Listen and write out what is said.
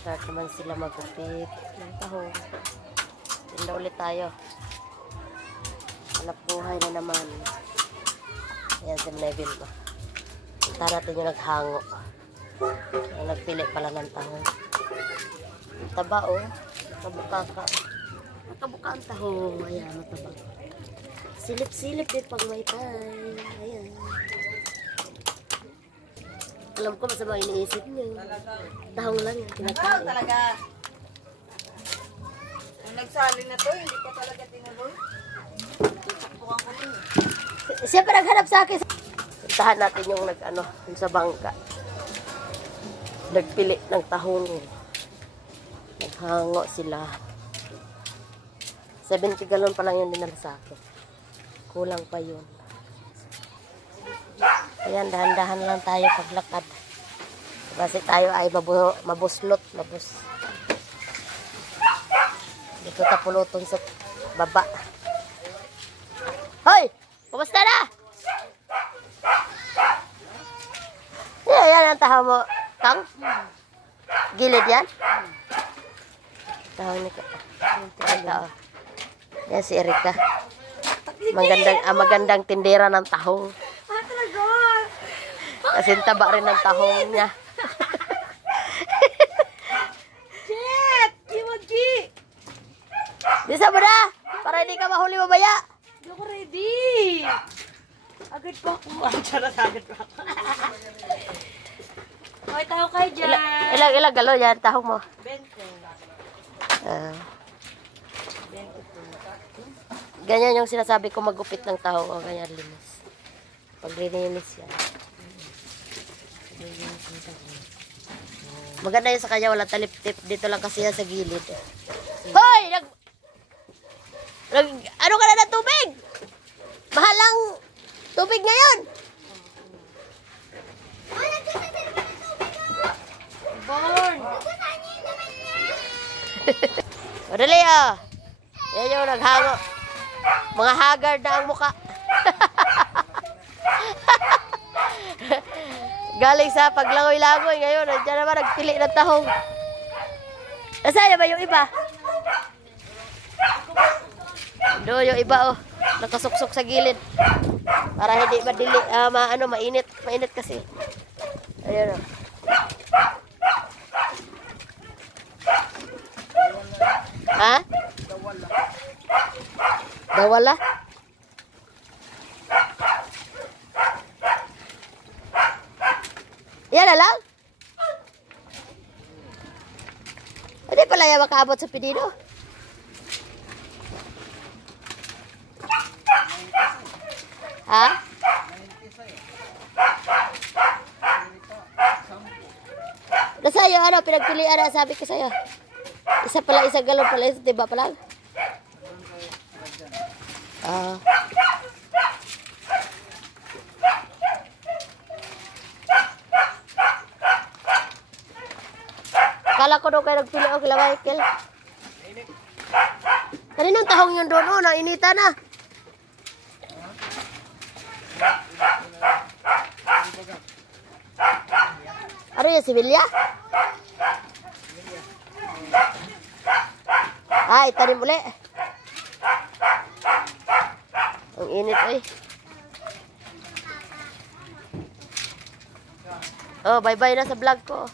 Start naman sila magupit ng tahong. Tinda ulit tayo. Hanap buhay na naman. Ayan si Neville ba. Punta natin yung naghango. Yung nagpili pala ng tahong. Taba oh. Makabuka ka. Makabuka ang tahong. Ayan, mataba. Silip-silip din pag may time. Ayan. Alam ko masama iniisip niyo. Tahong lang yung kinakain. Talaga. Ang nagsali na to, hindi ko talaga tinuloy. Tutukuhan ko rin. Siya pa naghanap sa akin. Puntahan natin yung yung sa bangka. Nagpili ng tahong. Naghango sila. 70 galon pa lang yung dinala sa akin. Kulang pa yun. Ayan, dahan-dahan lang tayo paglakad. Kasi tayo ay mabuslot. Dito tapuluton sa baba. Hoy! Kumusta na? Yan ang tahaw mo. Kang? Gilid yan? Tahaw ni Erika. Yan si Erika. Magandang tindera ng tahong. Kasi taba rin ng tahong niya. Shit! Kimchi! Bisa mo na! Para hindi ka mahuli mabaya. Hindi ako ready! Agad pa ako. Charot, agad pa ako. Okay, tayo kayo dyan. Ilang galo yan, tahong mo? 20. Ganyan yung sinasabi ko magupit ng tahong. O, ganyan linis. Pag lininis yan. Maganda yun sa kanya, walang talip-tip. Dito lang kasi yan sa gilid. Hoy! Ano ka na ng tubig? Mahalang tubig ngayon. Born! Madali ah. Yan yung naghango. Mga haggard na ang muka. Galing sa paglangoy-langoy ngayon. Nandiyan naman nagpili ng tahong. Nasaan ba yung iba? Doon yung iba oh. Nakasuksok sa gilid. Para hindi madili. Mainit. Mainit kasi. Ayan oh. Ha? Dawala? Yan na lang? Hindi pala yan makaabot sa pinido. Ha? Nasa iyo, pinagpilian na sabi ko sa'yo. Isa pala, isang galon pala, isa tiba pala. Kala ko doon kayo nagpili o kila Michael. Kaninong tahong yun doon? Oh, nainita na. Ano yung Sibilya? Ay, tanim uli. Ang init eh. Oh, bye-bye na sa vlog ko.